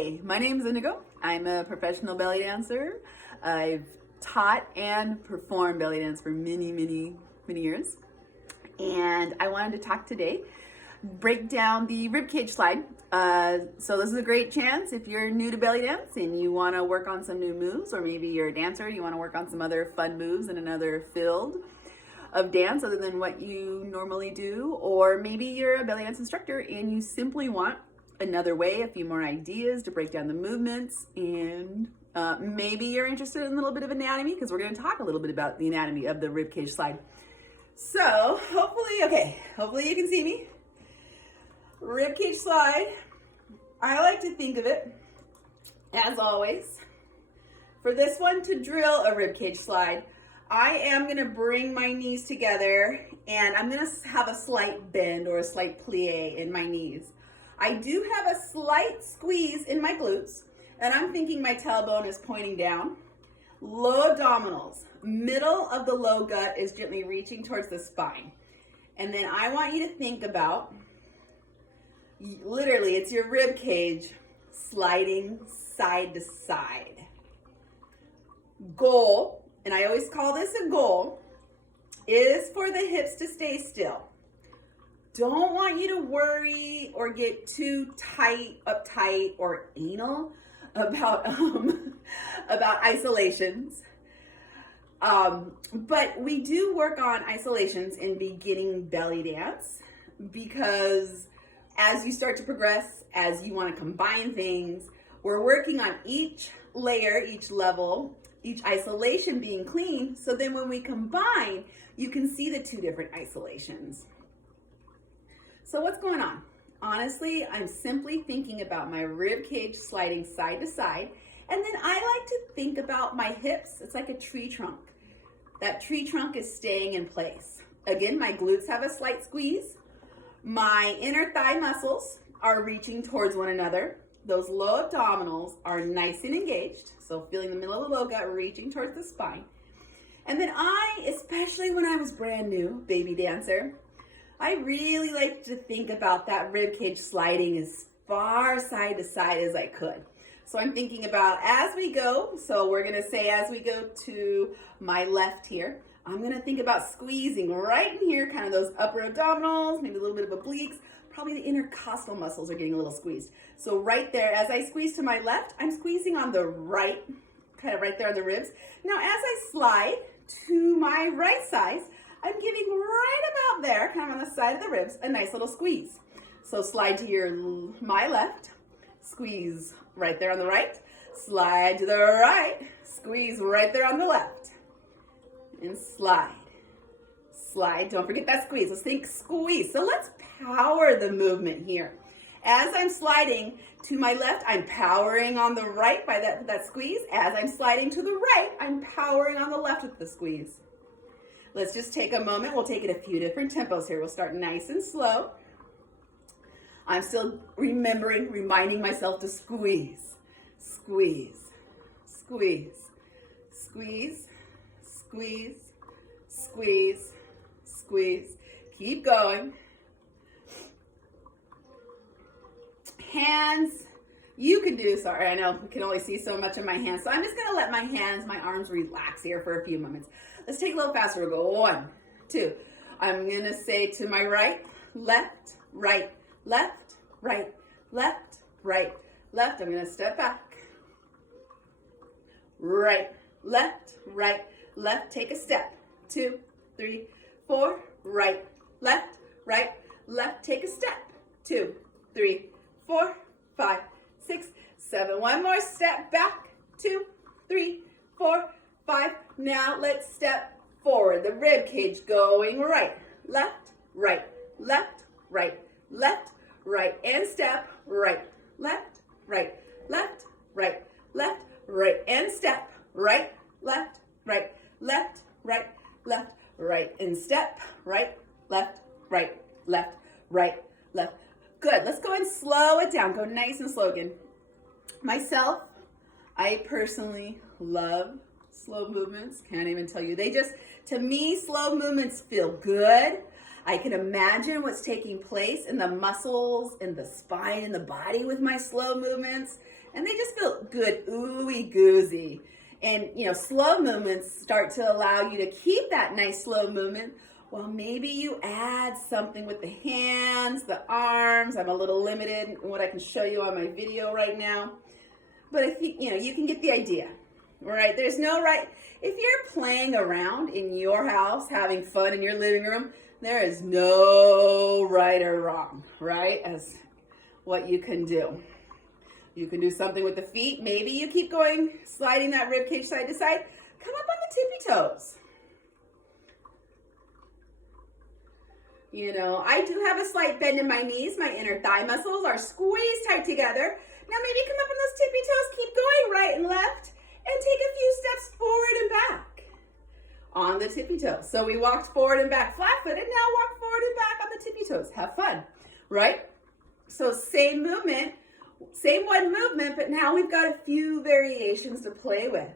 Hi, my name is Indigo. I'm a professional belly dancer. I've taught and performed belly dance for many years. And I wanted to talk today, break down the ribcage slide. So this is a great chance if you're new to belly dance and you want to work on some new moves, or maybe you're a dancer, you want to work on some other fun moves in another field of dance other than what you normally do, or maybe you're a belly dance instructor and you simply want another way, a few more ideas to break down the movements, and maybe you're interested in a little bit of anatomy, because we're going to talk a little bit about the anatomy of the ribcage slide. So hopefully you can see me. Ribcage slide, I like to think of it, as always, for this one to drill a ribcage slide, I am going to bring my knees together and I'm going to have a slight bend or a slight plie in my knees. I do have a slight squeeze in my glutes, and I'm thinking my tailbone is pointing down. Low abdominals, middle of the low gut is gently reaching towards the spine. And then I want you to think about, literally, it's your rib cage sliding side to side. Goal, and I always call this a goal, is for the hips to stay still. Don't want you to worry or get too uptight, or anal about isolations. But we do work on isolations in beginning belly dance, because as you start to progress, as you want to combine things, we're working on each layer, each level, each isolation being clean. So then when we combine, you can see the two different isolations. So what's going on? Honestly, I'm simply thinking about my rib cage sliding side to side. And then I like to think about my hips. It's like a tree trunk. That tree trunk is staying in place. Again, my glutes have a slight squeeze. My inner thigh muscles are reaching towards one another. Those low abdominals are nice and engaged. So feeling the middle of the low gut reaching towards the spine. And then especially when I was brand new, baby dancer, I really like to think about that rib cage sliding as far side to side as I could. So I'm thinking about as we go, so we're gonna say as we go to my left here, I'm gonna think about squeezing right in here, kind of those upper abdominals, maybe a little bit of obliques, probably the intercostal muscles are getting a little squeezed. So right there, as I squeeze to my left, I'm squeezing on the right, kind of right there on the ribs. Now as I slide to my right side, I'm giving right about there, kind of on the side of the ribs, a nice little squeeze. So slide to my left, squeeze right there on the right, slide to the right, squeeze right there on the left, and slide. Slide, don't forget that squeeze. Let's think squeeze. So let's power the movement here. As I'm sliding to my left, I'm powering on the right by that squeeze. As I'm sliding to the right, I'm powering on the left with the squeeze. Let's just take a moment. We'll take it a few different tempos here. We'll start nice and slow. I'm still reminding myself to squeeze, squeeze, squeeze, squeeze, squeeze, squeeze, squeeze. Keep going. Hands, you can do, sorry, I know we can only see so much of my hands, so I'm just gonna let my arms relax here for a few moments. Let's take a little faster. We'll go 1, 2. I'm gonna say to my right, left, right, left, right, left, right, left. I'm gonna step back. Right, left, take a step. 2, 3, 4, right, left, take a step. 2, 3, 4, 5, 6, 7. One more step back. 2, 3, 4, 5. Now let's step forward. The rib cage going right, left, right, left, right, left, right, and step right, left, right, left, right, left, right, and step right, left, right, left, right, left, right, and step right, left, right, left, right, left. Good. Let's go and slow it down. Go nice and slow again. Myself, I personally love slow movements. Can't even tell you. To me, slow movements feel good. I can imagine what's taking place in the muscles, in the spine, in the body with my slow movements. And they just feel good, ooey goozy. And, slow movements start to allow you to keep that nice slow movement. Well, maybe you add something with the hands, the arms. I'm a little limited in what I can show you on my video right now. But I think, you can get the idea, right? There's no right. If you're playing around in your house, having fun in your living room, there is no right or wrong, right? As what you can do. You can do something with the feet. Maybe you keep going, sliding that rib cage side to side. Come up on the tippy toes. I do have a slight bend in my knees. My inner thigh muscles are squeezed tight together. Now maybe come up on those tippy toes. Keep going right and left. And take a few steps forward and back on the tippy toes. So we walked forward and back flat-footed. Now walk forward and back on the tippy toes. Have fun, right? So same movement, same one movement, but now we've got a few variations to play with.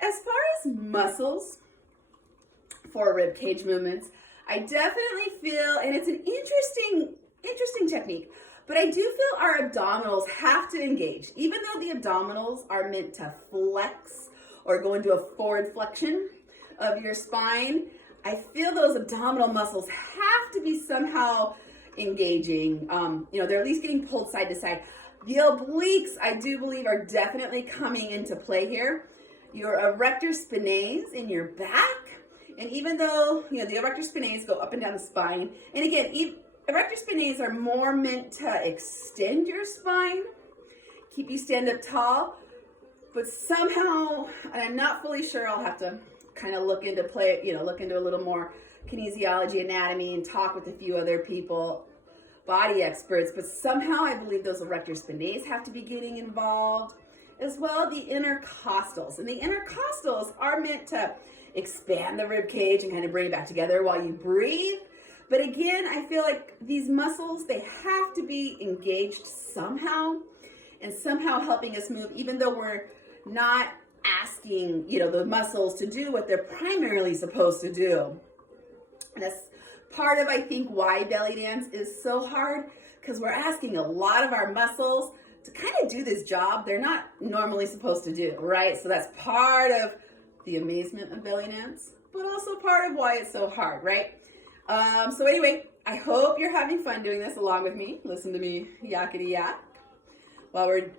As far as muscles for rib cage movements, I definitely feel, and it's an interesting technique, but I do feel our abdominals have to engage. Even though the abdominals are meant to flex or go into a forward flexion of your spine, I feel those abdominal muscles have to be somehow engaging. They're at least getting pulled side to side. The obliques, I do believe, are definitely coming into play here. Your erector spinae in your back, and even though, the erector spinae go up and down the spine, and again, erector spinae are more meant to extend your spine, keep you stand up tall, but somehow, and I'm not fully sure, I'll have to kind of look into a little more kinesiology, anatomy, and talk with a few other people, body experts, but somehow I believe those erector spinae have to be getting involved, as well the intercostals. And the intercostals are meant to expand the rib cage and kind of bring it back together while you breathe. But again, I feel like these muscles, they have to be engaged somehow, and somehow helping us move, even though we're not asking, the muscles to do what they're primarily supposed to do. And that's part of, I think, why belly dance is so hard, because we're asking a lot of our muscles to kind of do this job they're not normally supposed to do, right? So that's part of the amazement of belly dance, but also part of why it's so hard, right? So anyway, I hope you're having fun doing this along with me. Listen to me yakety yak while we're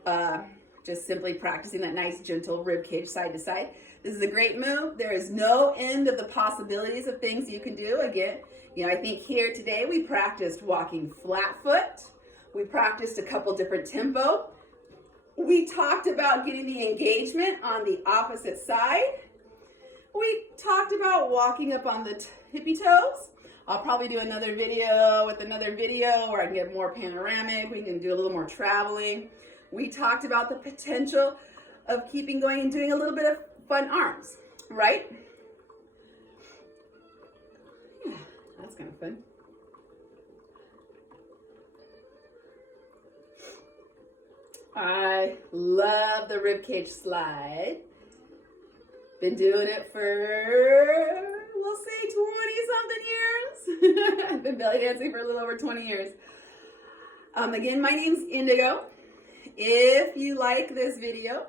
just simply practicing that nice gentle rib cage side to side. This is a great move. There is no end of the possibilities of things you can do. Again, I think here today we practiced walking flat foot. We practiced a couple different tempo. We talked about getting the engagement on the opposite side. We talked about walking up on the tippy toes. I'll probably do another video where I can get more panoramic. We can do a little more traveling. We talked about the potential of keeping going and doing a little bit of fun arms, right? Yeah, that's kind of fun. I love the ribcage slide. Been doing it for, we'll say 20 something years. I've been belly dancing for a little over 20 years. Again, my name's Indigo. If you like this video,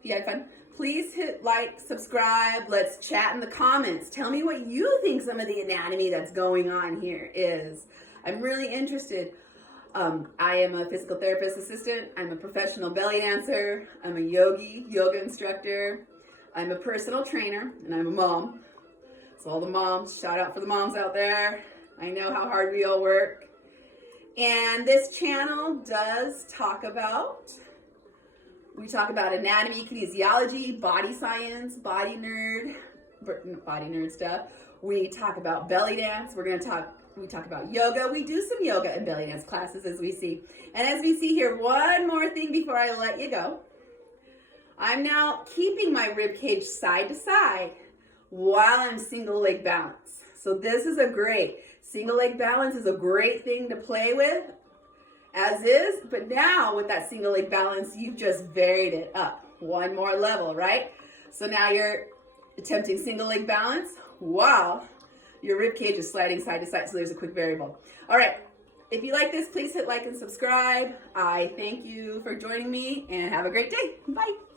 if you had fun, please hit like, subscribe. Let's chat in the comments. Tell me what you think some of the anatomy that's going on here is. I'm really interested. I am a physical therapist assistant. I'm a professional belly dancer. I'm a yoga instructor. I'm a personal trainer, and I'm a mom. So all the moms, shout out for the moms out there. I know how hard we all work. And this channel does we talk about anatomy, kinesiology, body science, body nerd stuff. We talk about belly dance. We talk about yoga. We do some yoga and belly dance classes as we see. And as we see here, one more thing before I let you go. I'm now keeping my rib cage side to side while I'm single leg balance. So this is single leg balance is a great thing to play with as is, but now with that single leg balance, you've just varied it up one more level, right? So now you're attempting single leg balance while your rib cage is sliding side to side, so there's a quick variable. All right, if you like this, please hit like and subscribe. I thank you for joining me, and have a great day. Bye.